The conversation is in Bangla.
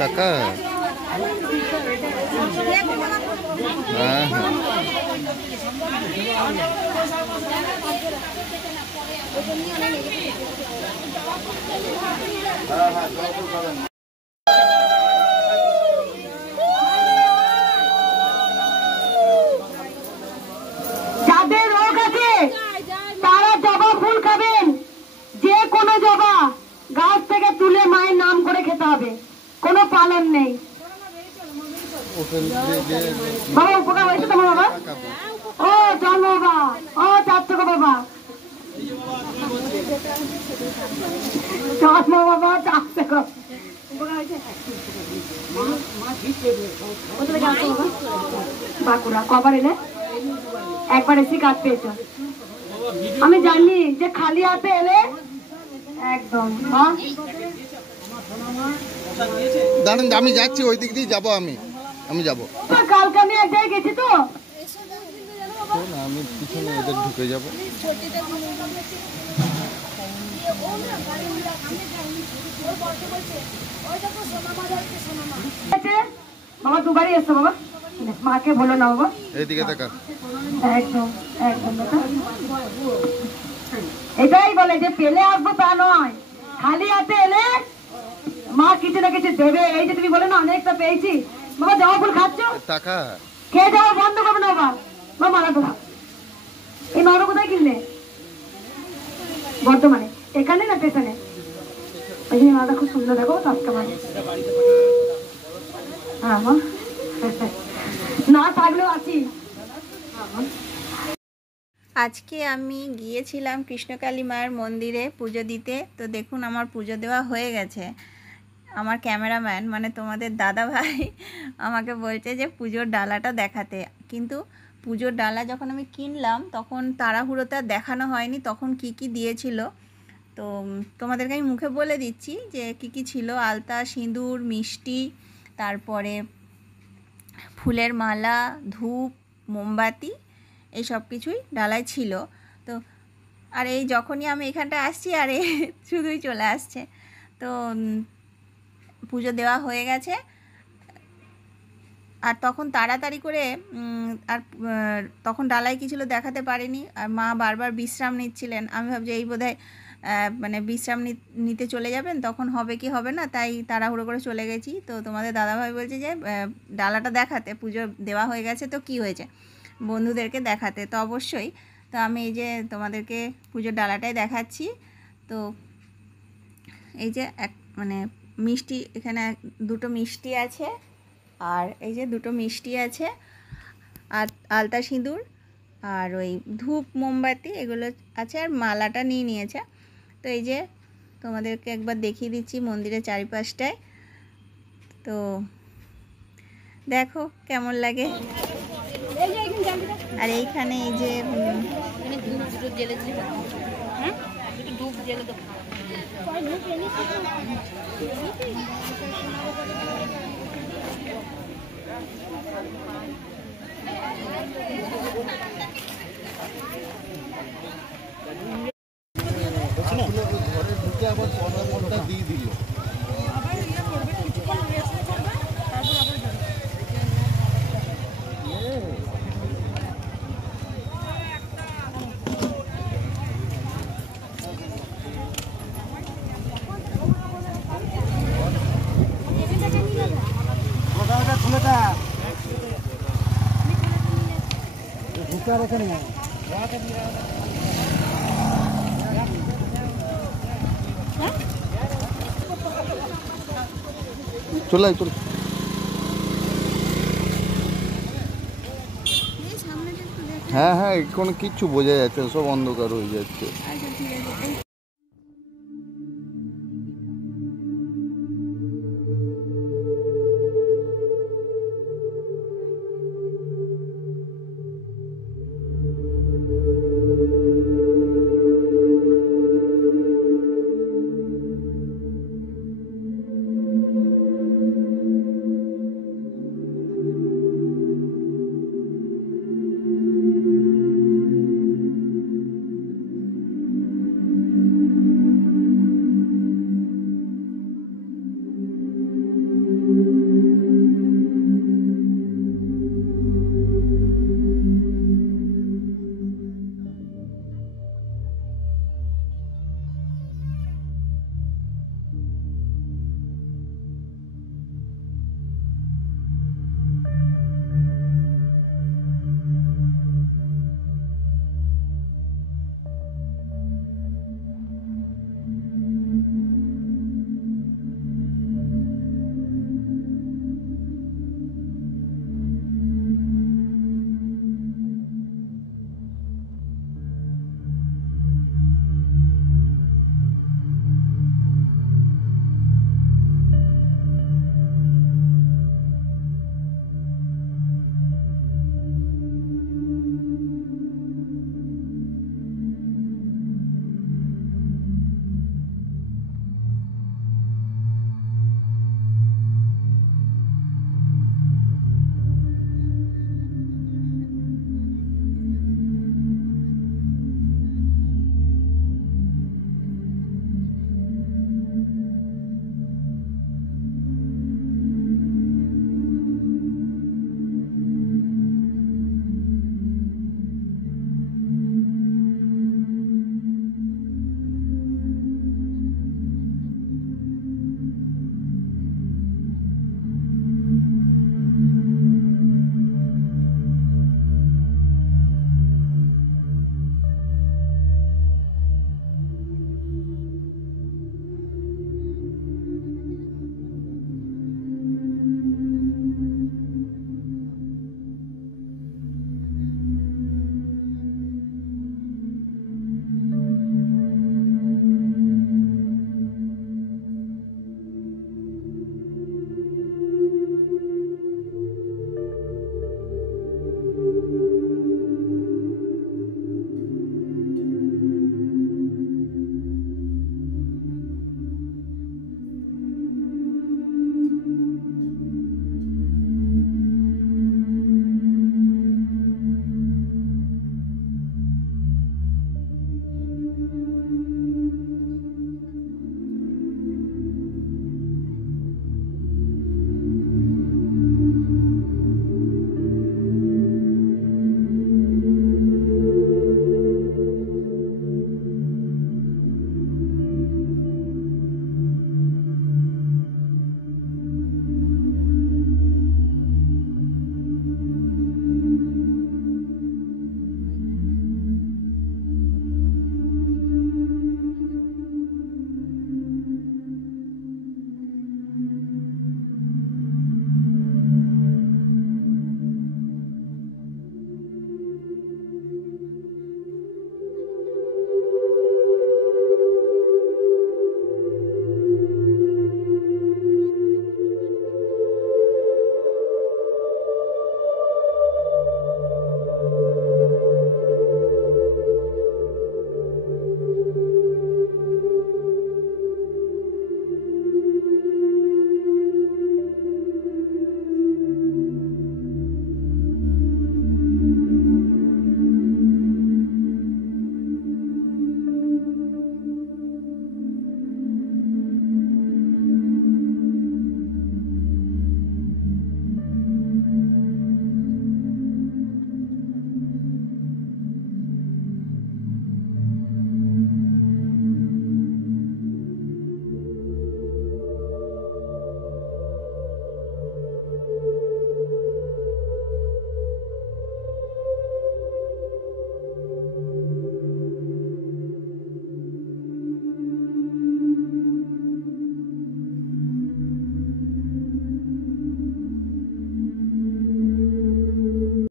টাকা যাদের রোগ আছে তারা জবা ফুল খাবেন। যে কোনো জবা গাছ থেকে তুলে মায়ের নাম করে খেতে হবে, কোনো পালন নেই। বাবা উপকার হয়েছে তোমার বাবা? ও চল বাবা, ও চারটে বাবা, চল বাবা, চারটে বাঁকুড়া কবার এলে? একবার এসে কাজ পেয়েছ। আমি জানি যে খালি হাতে এলে একদম। দাঁড়ান, আমি যাচ্ছি, ওই দিক দিয়ে যাবো। আমি যাবো। কালকে আমি এক জায়গায় গেছি তো, আমি পিছনে এদের ঢুকে যাবো। বাবা দুবারই এসছো বাবা, মাকে বলো না বাবা। এইদিকে দেখা। একদম একদম এটাই বলে যে পেলে আসবো তা নয়, খালি হাতে এলে মা কিছু না কিছু দেবে। এই যে তুমি বলে না অনেকটা পেয়েছি বাবা, জবা ফুল খাচ্ছ, টাকা খেয়ে যাওয়া বন্ধ করবে না বাবা। বাবা মারা তো এই মারা কোথায় কিনলে? বর্ধমানে। এখানে না স্টেশনে? ওই জন্য মালাটা খুব সুন্দর, দেখো টাটকা মানে। হ্যাঁ মা, না থাকলেও আছি। আজকে আমি গিয়েছিলাম কৃষ্ণকালী মায়ের মন্দিরে পুজো দিতে। তো দেখুন আমার পুজো দেওয়া হয়ে গেছে। আমার ক্যামেরাম্যান মানে তোমাদের দাদা ভাই আমাকে বলছে যে পুজোর ডালাটা দেখাতে, কিন্তু পুজোর ডালা যখন আমি কিনলাম তখন তাড়াহুড়োতে দেখানো হয়নি তখন কি কি দিয়েছিল। তো তোমাদেরকে আমি মুখে বলে দিচ্ছি যে কি কি ছিল। আলতা, সিঁদুর, মিষ্টি, তারপরে ফুলের মালা, ধূপ, মোমবাতি, এই সব কিছুই ডালায় ছিল। তো আর এই যখনই আমি এখানটা আসছি আর শুধুই চলে আসছে। তো পুজো দেওয়া হয়ে গেছে। আর তখন তাড়াতাড়ি করে আর তখন ডালায় কি ছিল দেখাতে পারিনি। আর মা বারবার বিশ্রাম নিচ্ছিলেন। আমি ভাবছি এই বোধহয় মানে বিশ্রাম নিতে চলে যাবেন, তখন হবে কি হবে না, তাই তাড়াহুড়ো করে চলে গেছি। তো তোমাদের দাদাভাই বলছে যে ডালাটা দেখাতে, পুজো দেওয়া হয়ে গেছে তো কি হয়েছে, বন্ধুদেরকে দেখাতে। তো অবশ্যই। তো আমি এই যে তোমাদেরকে পুজোর ডালাটাই দেখাচ্ছি। তো এই যে মানে মিষ্টি, এখানে দুটো মিষ্টি আছে, আর এই যে দুটো মিষ্টি আছে, আর আলতা সিঁদুর, আর ওই ধূপ মোমবাতি এগুলো আছে, আর মালাটা নিয়ে নিয়েছে। তো এই যে তোমাদেরকে একবার দেখিয়ে দিচ্ছি মন্দিরের চারিপাশটায়। তো দেখো কেমন লাগে। আর এইখানে এই যে ঘরে ঢুকে আবার ফোনটা দিয়ে দিল। চলে আয় তোর। হ্যাঁ হ্যাঁ, কোনো কিচ্ছু বোঝা যাচ্ছে না, সব অন্ধকার হয়ে যাচ্ছে।